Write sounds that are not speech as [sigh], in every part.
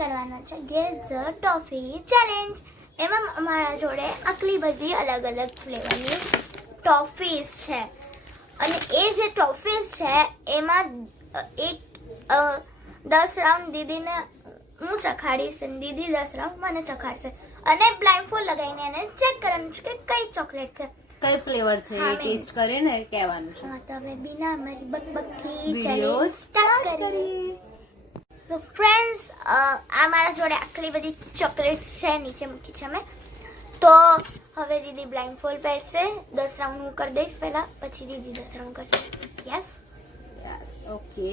કરવાનો છે. Guess the toffee challenge એમાં અમારા જોડે આટલી બધી અલગ અલગ ફ્લેવરની ટોફીઝ છે. અને એ જે ટોફીઝ છે એમાં એક દસ રાઉન્ડ દીદીને હું ચખાડીશ અને દીદી દસ રાઉન્ડ મને ચખાડશે. અને બ્લાઇન્ડ લગાવીને એને ચેક કરવાનું છે કે કઈ ચોકલેટ છે. કઈ ફ્લેવર છે એ ટેસ્ટ કરીને કહેવાનું છે. હા તમે બિના મારી બકબકથી ચેલેન્જ સ્ટાર્ટ કરી તો ફ્રેન્ડ્સ આ મારા જોડે આટલી બધી ચોકલેટ્સ છે નીચે મૂકી છે મેં. તો હવે દીદી બ્લાઇન્ડ ફોલ પહેરશે. દસ રાઉન્ડ હું કરી દઈશ પહેલાં પછી દીદી દસ રાઉન્ડ કરશે. યસ યસ ઓકે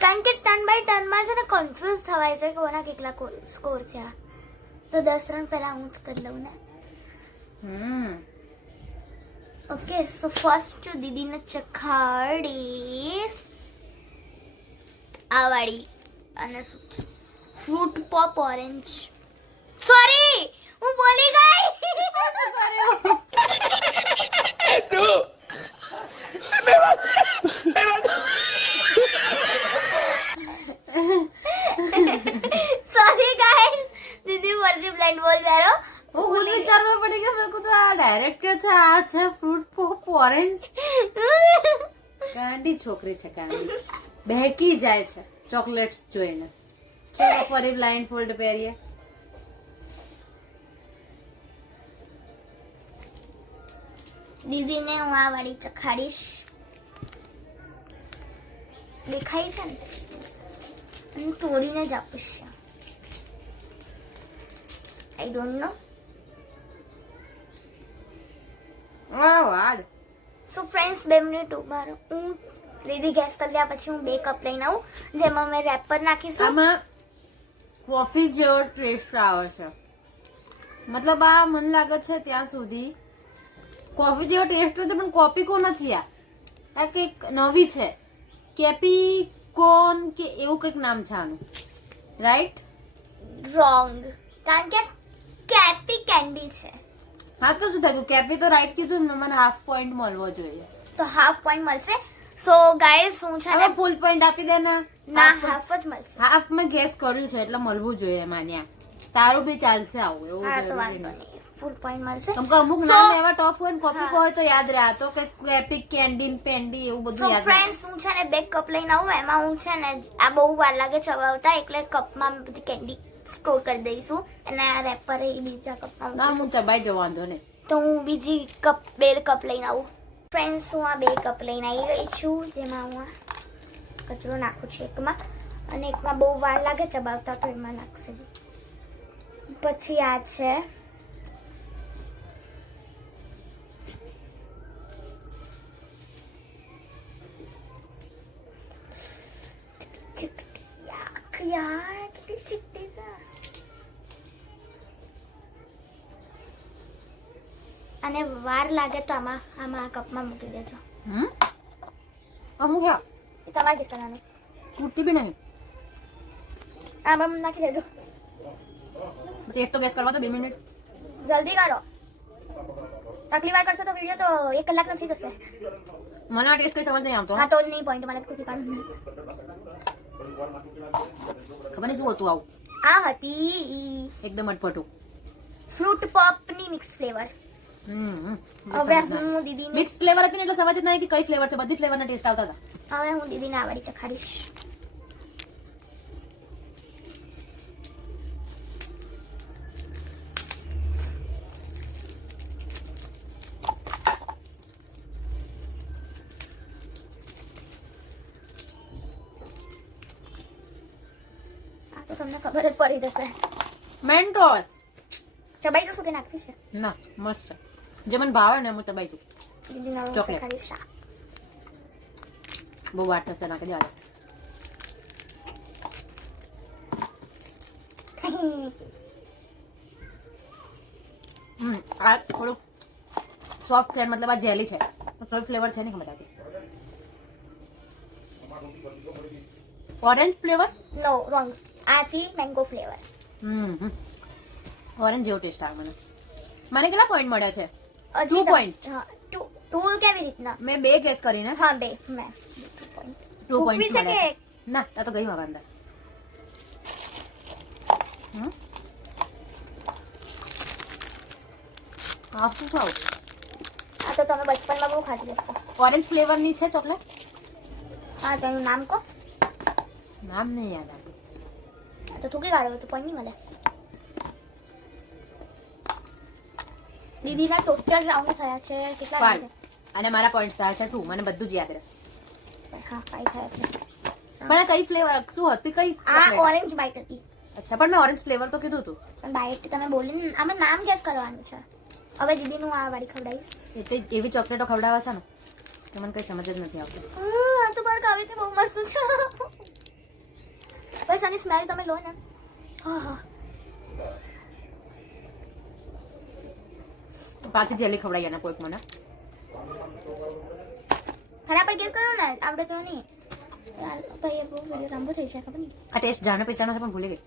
કારણ કે ટર્ન બાય ટર્નમાં છે ને કન્ફ્યુઝ થવાય છે કે કોના કેટલા સ્કોર છે તો દસ રાઉન્ડ પહેલાં હું જ કરી લઉં ને. હમ. ઓકે સો ફર્સ્ટ દીદીને ચખાડીશ. આ વાળી. અને શું છે ફ્રૂટ પોપ ઓરેન્જ સોરી હું બોલી ગઈ? સોરી ગાઈસ દીદી ફરતી બ્લાઇન્ડ બોલ વેરો હું ખુદ વિચારવા પડી કે મેં કીધું આ ડાયરેક્ટ કે છે આ છે ફ્રૂટ પોપ ઓરેન્જ ગાંડી છોકરી છે ગાંડી. બહેકી જાય છે. ચોકલેટ્સ જોઈને. ચલો ફરી બ્લાઇન્ડ ફોલ્ડ પહેરીએ. દીદીને હું આ વાળી ચખાડીશ. દેખાય છે ને? હું તોડીને જ આપીશ. આઈ ડોન્ટ નો વાહ વાડ. સો ફ્રેન્ડ્સ બે મિનિટ ઊભા રહો. હું દીદી ગેસ કરી લ્યા પછી હું બે કપ લઈને આવું જેમાં મેં રેપર નાખીશું આમાં કોફી જેવો ટેસ્ટ આવે છે મતલબ આ મને લાગે છે ત્યાં સુધી કોફી જેવો ટેસ્ટ હોય છે પણ કોપી કો નથી આ આ કંઈક નવી છે કેપી કોન કે એવું કંઈક નામ છે આનું રાઈટ રોંગ કારણ કે કેપી કેન્ડી છે હા તો શું થયું કેપી તો રાઈટ કીધું ને મને હાફ પોઈન્ટ મળવો જોઈએ તો હાફ પોઈન્ટ મળશે સો ગાઈસ હું છે હવે ને ફૂલ પોઈન્ટ આપી દે ને. ના હાફ જ મળશે. હાફ મેં ગેસ કર્યું છે એટલે મળવું જોઈએ માન્યા તારું બી ચાલશે આવું એવું હા તો વાંધો નહીં. ફૂલ પોઈન્ટ મળશે. કેમ અમુક નામ એવા ટોપ હોય ને કોપી. હોય તો યાદ રહે. તો કે એપિક કેન્ડી પેન્ડી એવું બધું યાદ ફ્રેન્ડ્સ હું છે ને બે કપ લઈને આવું એમાં હું છે ને આ બહુ વાર લાગે ચવાવતા એટલે કપમાં મેં બધી કેન્ડી સ્કોર કરી દઈશું. અને આ રેપર એ બીજા કપમાં ના હું ચબાઈ જવાનો ને તો હું બીજી કપ બે કપ લઈને આવું. ફ્રેન્ડ્સ હું આ બે કપ લઈને આવી ગઈ છું, જેમાં હું આ કચરો નાખું છું એકમાં. અને એકમાં બહુ વાર લાગે ચબાવતા, તો એમાં નાખશે. પછી આ છે અને વાર લાગે તો આમાં આમાં કપમાં મૂકી દેજો. હમ? અમુક હા એ તમારે કિસ કરવાનું કુર્તી બી નહીં. આમાં નાખી દેજો. ટેસ્ટ તો ગેસ કરવા તો બે મિનિટ. જલ્દી કરો. આટલી વાર કરશો તો વીડિયો તો એક કલાક નથી જશે મને આ ટેસ્ટ કઈ સમજ નહીં આવતો હા. તો નહીં પોઈન્ટ મને તૂટી કાઢું ખબર નહીં શું હતું આવું? આ હતી એકદમ અટપટું. ફ્રૂટ પોપની મિક્સ ફ્લેવર હવે હું દીદીને મિક્સ ફ્લેવર હતી ને એટલે સમજ જ નહીં કે કઈ ફ્લેવર છે બધી ફ્લેવરના ટેસ્ટ આવતા હતા. હવે હું દીદીને આ વાળી ચખાડીશ. આ તો તમને ખબર જ પડી જશે. મેન્ટોસ ચબાઈ જશું કે નાખવી છે? ના મસ્ત. છે જે મને ભાવે ને હું હું ચોકલેટ. બહુ વાટ થશે નાખી હમ આ થોડુંક સોફ્ટ છે મતલબ આ જેલી છે. થોડું ફ્લેવર છે નહીં ખબર આવતી ઓરેન્જ ફ્લેવર નો રોંગ આથી મેંગો ફ્લેવર હમ ઓરેન્જ જેવો ટેસ્ટ આવે મને. મને કેટલા પોઈન્ટ મળ્યા છે? હજી પોઈન્ટ હા ટુ ટુ કેવી રીતના? મેં બે ગેસ કરીને હા બે. મેં. ટુ પોઈન્ટ છે કે ના આ તો ગઈ હમ? આ શું ખાવું આ તો તમે બચપનમાં બહુ ખાધી હશે. ઓરેન્જ ફ્લેવરની છે ચોકલેટ? હા તો એનું નામ કહો નામ નહીં યાદ આવ્યું. તો થૂકી કાઢો તો પણ નહીં મળે. દીદીના ટોટલ રાઉન્ડ થયા છે કેટલા અને મારા પોઈન્ટ થયા છે ટુ મને બધું જ યાદ રહે. હા ફાઈવ થયા છે. પણ કઈ ફ્લેવર શું હતી કઈ આ ઓરેન્જ બાઈટ હતી. અચ્છા પણ મેં ઓરેન્જ ફ્લેવર તો કીધું હતું પણ બાઈટ તમે બોલીને આમાં નામ ગેસ કરવાનું છે. હવે દીદીનું આ વાળી ખવડાવીશ એટલે એવી ચોકલેટો ખવડાવવા છે ને કે મને કઈ સમજ જ નથી આવતી. આ તો બાર કાવી બહુ મસ્ત છે. બસ આની સ્મેલ તમે લો ને. હા હા. પાછી જેલી ખવડાવી એને કોઈક મને ફટાફટ ગેસ કરો ને આવડે તો નહીં યાર, ભાઈ એ બહુ વીડિયો લાંબો થઈ જાય ખબર નહીં આ ટેસ્ટ જાણે પેચાનો છે પણ ભૂલી ગઈ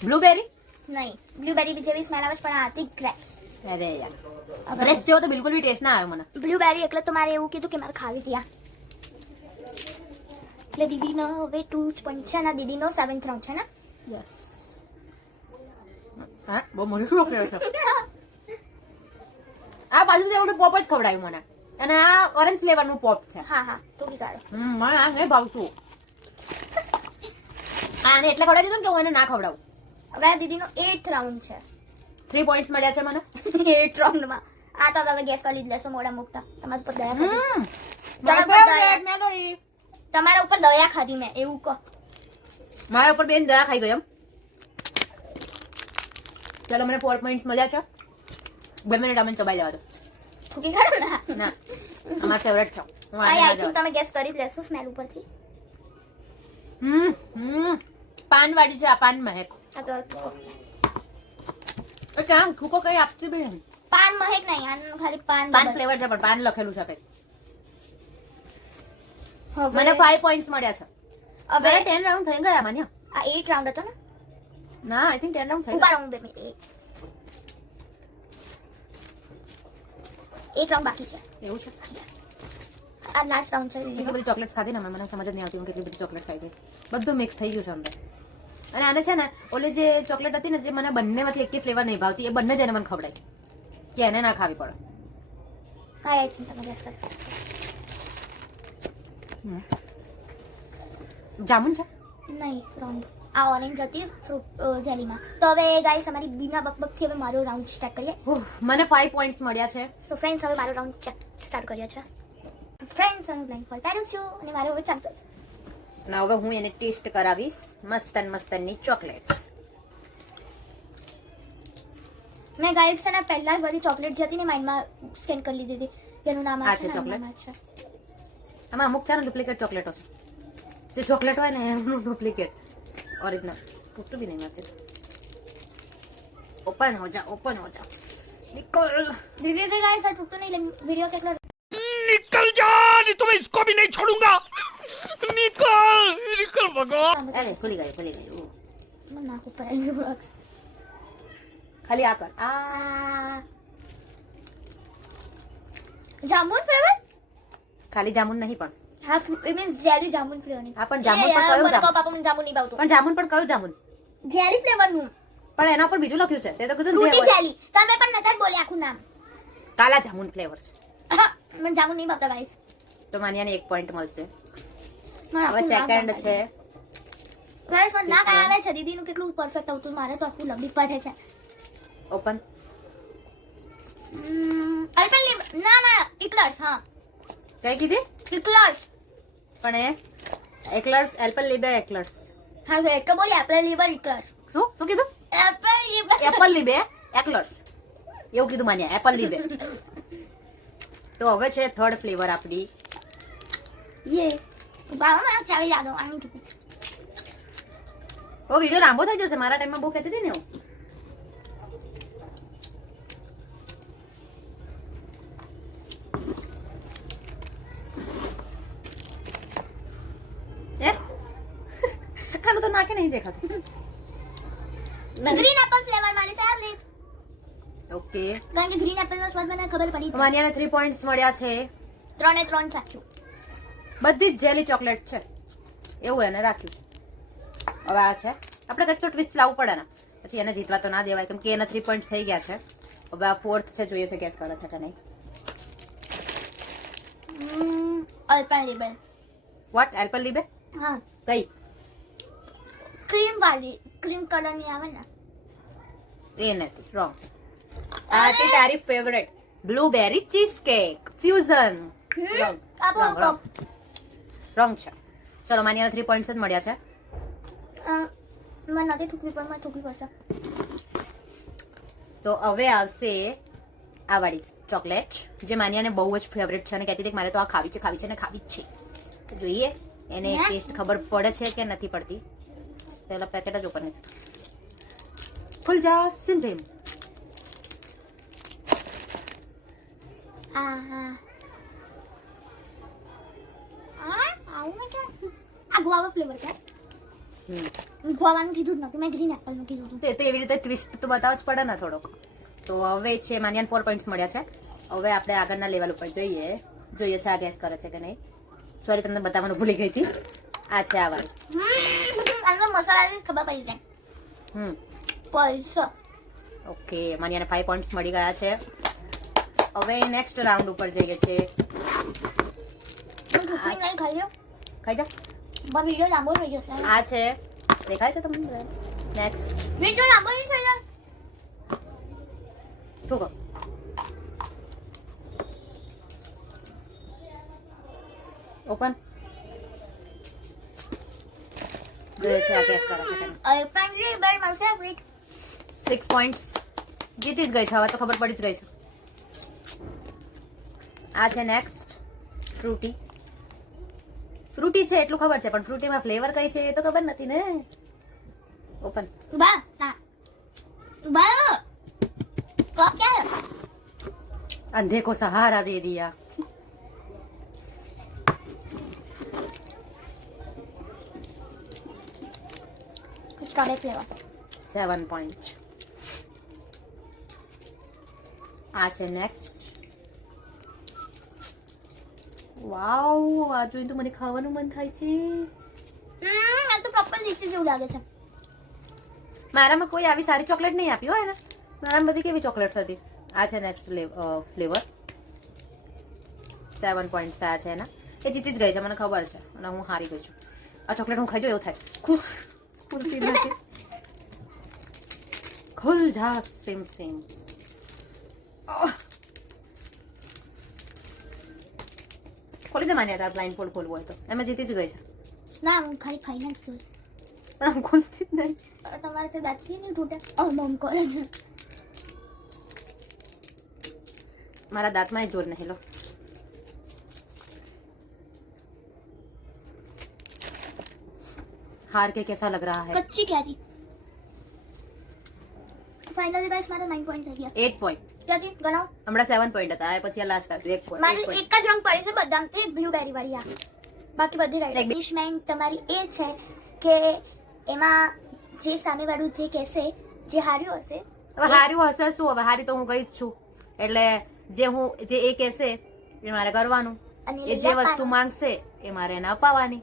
બ્લુબેરી નહીં બ્લુબેરી જેવી સ્મેલ આવે છે પણ આ હતી ગ્રેપ્સ અરે યાર ગ્રેપ જેવો તો બિલકુલ બી ટેસ્ટ ના આવ્યો મને બ્લુબેરી એટલે તો મારે એવું કીધું કે મારે ખાવી હતી આ એટલે દીદીનો હવે ટુ પોઈન્ટ છે ને દીદીનો સેવન્થ રાઉન્ડ છે ને યસ હા? બહુ મોટું શું છે? આ બાજુ એવું પોપ જ ખવડાવ્યું મને. અને આ ઓરેન્જ ફ્લેવરનું પોપ છે. હા હા. તો બી કાઢો હમ, મને આ નહીં ભાવતું. આને એટલે ખવડાવી દીધું કે હું એને ના ખવડાવું? હવે આ દીદીનો એઇથ રાઉન્ડ છે. થ્રી પોઈન્ટ્સ મળ્યા છે મને. એઇથ રાઉન્ડમાં આ તો હવે ગેસ કરી લેશો મોડા મુકતા? તમારા પર દયા ખાધી. તમારા ઉપર દયા- તમારા ઉપર દયા ખાધી મેં એવું કહો. મારા ઉપર બેન દયા ખાઈ ગઈ એમ. ચલો મને ફોર પોઈન્ટ્સ મળ્યા છે. બે મિનિટ અમે ચબાઈ લેવા દો. કાઢો ને ના અમાર ફેવરેટ છે. હું આઈ થિંક તમે ગેસ કરી જ લેશો સ્મેલ ઉપરથી. હમ હમ. પાન વાળી છે આ પાન મહેક. આ તો એટલે આમ કઈ આપતી બી નહીં પાન મહેક નહીં આનું ખાલી પાન પાન ફ્લેવર છે પણ પાન લખેલું છે કઈ મને 5 પોઈન્ટ્સ મળ્યા છે. હવે હવે ટેન રાઉન્ડ થઈ ગયા માન્યા. આ 8 રાઉન્ડ હતો ને? ના આઈ થિંક રાઉન્ડ થઈ ઊભા રહો બે મિનિટ એક રાઉન્ડ બાકી છે એવું છે આ લાસ્ટ રાઉન્ડ છે એટલી બધી ચોકલેટ ખાધી ને મને સમજ જ નહીં આવતી હું કેટલી બધી ચોકલેટ ખાઈ ગઈ બધું મિક્સ થઈ ગયું છે અંદર અને આને છે ને ઓલી જે ચોકલેટ હતી ને જે મને બંનેમાંથી એક ફ્લેવર નહીં ભાવતી એ બંને જ એને મને ખવડાય કે એને ના ખાવી પડે હા તમે ગેસ કરશો જામુન છે નહીં રાઉન્ડ આ ઓરેન્જ હતી ફ્રૂટ જેલીમાં તો હવે ગાઈસ અમારી બીના બકબકથી હવે મારો રાઉન્ડ સ્ટાર્ટ કરીએ. મને 5 પોઈન્ટ્સ મળ્યા છે. સો ફ્રેન્ડ્સ હવે મારો રાઉન્ડ સ્ટાર્ટ કર્યો છે. ફ્રેન્ડ્સ હું બ્લેન્ક ફોલ પહેરું છું અને મારો હવે ચાલતો અને હવે હું એને ટેસ્ટ કરાવીશ મસ્તન મસ્તનની ચોકલેટ મેં ગાઈસ છે ને પહેલા બધી ચોકલેટ જે હતી ને માઇન્ડમાં સ્કેન કરી લીધી હતી. એનું નામ આ છે છે આમાં અમુક છે ને ડુપ્લિકેટ ચોકલેટો છે જે ચોકલેટ હોય ને એનું ડુપ્લિકેટ ઓરિજિનલ ફૂટતું બી નહીં મારતી ઓપન હો જા ઓપન હો જા નિકોલ દીદી દીદી ગાઈસ આ તૂટતો નહીં વિડિયો કેટલો निकल जा नहीं तो मैं इसको भी नहीं छोड़ूंगा निकल निकल भगवान અરે ખુલી ગયું ખુલી ગયું ઉહ. મને નાક ઉપર આવી ગયું બોક્સ ખાલી આ કર આ આ જામુન ફ્લેવર ખાલી જામુન નહીં પણ હા ઇટ મીન્સ જેલી જામુન ફ્લેવરની હા, પણ જામુન પણ કયું જામુન? પાપા મને જામુન નહીં ભાવતું. પણ જામુન પણ કયું જામુન જેલી ફ્લેવરનું પણ એના પર બીજું લખ્યું છે તે તો કીધું ફ્રૂટી જેલી. તમે પણ નતા બોલી આખું નામ. કાલા જામુન ફ્લેવર છે. મને જામુન નહીં ભાવતા ગાઈસ તો માન્યાને એક પોઈન્ટ મળશે. હવે સેકન્ડ છે. ગાઈસ મને ના આવે છે દીદીનું કેટલું પરફેક્ટ આવતું મારે તો આખું લંબી પડે છે. ઓપન અલ્પન ના ના ઇકલર્સ હા. કઈ કીધી? ઇકલર્સ પણ એ એકલર્સ એપલ લીબે એકલર્સ હા તો એટલે બોલી એપલ લીબે એકલર્સ શું? શું કીધું? એપલ લીબે એપલ લીબે એકલર્સ એવું કીધું માન્યા એપલ લીબે તો હવે છે થર્ડ ફ્લેવર આપણી. યે બાળો મને ચાવી લાગો આની તું ઓ વિડિયો લાંબો થઈ જશે મારા ટાઈમમાં બહુ કહેતી હતી ને હું એ આનું તો नहीं નહીં દેખાતું. ગ્રીન એપલ फ्लेवर મારી ફેવરિટ ઓકે કારણ કે ગ્રીન એપલ નો સ્વાદ મને ખબર પડી. માન્યાને થ્રી પોઈન્ટ્સ મળ્યા છે. ત્રણે ત્રણ સાચું. બધી જ જેલી ચોકલેટ છે. એવું એને રાખ્યું. હવે આ છે. આપણે કંઈક તો ટ્વિસ્ટ લાવવું પડે ને. પછી એને જીતવા તો ના દેવાય કેમ કે એના થ્રી પોઈન્ટ થઈ ગયા છે. હવે આ ફોર્થ છે જોઈએ છે ગેસ કરે છે કે નહીં. Alpenliebe what Alpenliebe? હા. કઈ? ક્રીમ વાળી ક્રીમ કલરની આવે ને. એ નથી રોંગ આ તે તારી favourite blueberry cheesecake fusion wrong wrong wrong wrong છે. ચલો માની થ્રી પોઈન્ટ્સ જ મળ્યા છે. મને નથી થૂકવી પણ મને થૂકવી પડશે. તો હવે આવશે આ વાળી ચોકલેટ જે માનિયાને બહુ જ ફેવરેટ છે અને કહેતી હતી મારે તો આ ખાવી છે ખાવી છે ને ખાવી જ છે. જોઈએ એને? ટેસ્ટ ખબર પડે છે કે નથી પડતી. પેલા પેકેટ જ ઓપન ફૂલ જા સિમ સિમ આ હા આ આવું ને કે આ ગુઆવા ફ્લેવર છે. હમ. ગુઆવાનું કીધું જ નતું મેં ગ્રીન એપલનું કીધું હતું તો એવી રીતે ટ્વિસ્ટ તો બતાવવો જ પડે ને થોડોક. તો હવે છે માનિયાને ફોર પોઈન્ટ્સ મળ્યા છે. હવે આપણે આગળના લેવલ ઉપર જઈએ. જોઈએ છે આ ગેસ કરે છે કે નહીં. સોરી તમને બતાવવાનું ભૂલી ગઈ હતી. આ છે આ વાળી. અંદર મસાલાની ખબર પડી જાય હમ પૈસો ઓકે માનિયાને ફાઈવ પોઈન્ટ્સ મળી ગયા છે હવે નેક્સ્ટ રાઉન્ડ ઉપર જઈએ છે ખાઈ લો ખાઈ જા બા વીડિયો લાંબો થઈ ગયો આ છે દેખાય છે તમને નેક્સ્ટ વિડિયો લાંબો નહીં થઈ ગયો કહો ઓપન જોઈએ જીતી જ ગઈ છે હવે તો ખબર પડી જ ગઈ છે આ છે નેક્સ્ટ ફ્રૂટી ફ્રૂટી છે એટલું ખબર છે પણ ફ્રૂટીમાં ફ્લેવર કઈ છે એ તો ખબર નથી ને. ઓપન બા બા કોકે અંધે કો? સહારા દે દિયા. આવે ફ્લેવર સેવન પોઈન્ટ આ છે નેક્સ્ટ વાવ આ જોઈને તો મને ખાવાનું મન થાય છે. તો પ્રોપર લીચી જેવું લાગે છે. મારામાં કોઈ આવી સારી ચોકલેટ નહીં આપી હોય ને મારામાં બધી કેવી ચોકલેટ હતી. આ છે નેક્સ્ટ ફ્લેવર સેવન પોઈન્ટ થયા છે એના. એ જીતી જ ગઈ છે મને ખબર છે. અને હું હારી ગઈ છું. આ ચોકલેટ હું ખાઈ જાઉં એવું થાય ખુશ. ખુશ ખુરશી નાખે. ખુલ જા સિમ સિમ ખોલી દે માન્યા તાર બ્લાઇન્ડ ફોલ્ડ ખોલવું હોય તો એમાં જીતી જ ગઈ છે ના હું ખાલી ખાઈ નાખશું પણ આમ ખોલતી જ નહીં પણ તમારે તે દાંતથી નહીં તૂટે ઓ મમ કરે છે મારા દાંતમાં જોર નહીં લો हार के कैसा लग रहा है કચ્ચી કેરી ફાઇનલી ગાઈસ મારા 9 પોઈન્ટ થઈ ગયા એટ પોઈન્ટ ક્યાંથી ગણાવ હમણાં સેવન પોઈન્ટ હતા હવે પછી લાસ્ટ હતું એક મારી પોઈન્ટ એક જ રંગ પડી છે બદામ તે બ્લુબેરી વાળી આ બાકી બધી એક રાઈટ બી- પનિશમેન્ટ તમારી એ છે કે એમાં જે સામેવાળું જે કહેશે જે હાર્યું હશે હવે હાર્યું હશે શું હવે હારી તો હું ગઈ જ છું એટલે જે હું જે એ કહેશે એ મારે કરવાનું અને એ જે વસ્તુ માંગશે એ મારે એને અપાવવાની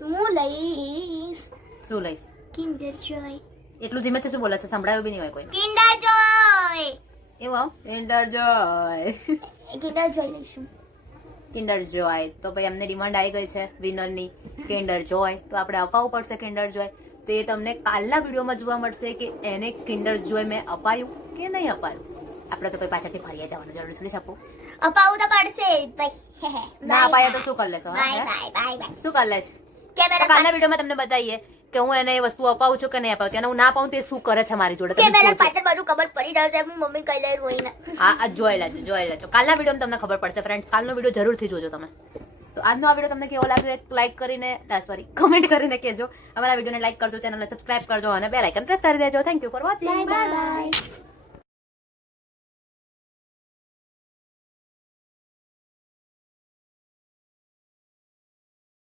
હું લઈશ. શું લઈશ? કિન્ડર જોય એટલું ધીમેથી શું બોલે છે? સંભળાયું બી નહીં હોય કોઈ. કિન્ડર જોય એવું કિન્ડર જોય કિન્ડર જોય લઈશું. કિન્ડર જોય તો ભાઈ અમને ડિમાન્ડ આવી ગઈ છે વિનરની કિન્ડર જોય તો આપણે અપાવવું પડશે કિન્ડર જોય તો એ તમને કાલના વિડીયોમાં જોવા મળશે કે એને કિન્ડર જોય મેં અપાયું કે નહીં અપાયું. આપણે તો કોઈ પાછળથી ફરી જવાનું જરૂર થોડી છે આપવું અપાવું તો પડશે ના [laughs] અપાયા તો શું કરી લેશો શું કરી લેશ? કેમેરા કાલના વિડીયોમાં તમને બતાવીએ કે હું એને એ વસ્તુ અપાવું છું કે નહીં અપાવું તેને હું ના પાઉં તે શું કરે છે મારી જોડે? કેમેરા પાછળ બધું ખબર પડી જશે હું મમ્મી કઈ લઈ રોઈને આ આ જોઈ લેજો જોઈ લેજો. કાલના વિડીયોમાં તમને ખબર પડશે ફ્રેન્ડ્સ કાલનો વીડિયો જરૂરથી જોજો તમે. તો આજનો આ વીડિયો તમને કેવો લાગ્યો લાઈક કરીને સોરી કમેન્ટ કરીને કહેજો. અમારા વિડીયોને લાઈક કરજો ચેનલને સબસ્ક્રાઇબ કરજો અને બે લાઇકન પ્રેસ કરી દેજો. Thank you for watching bye bye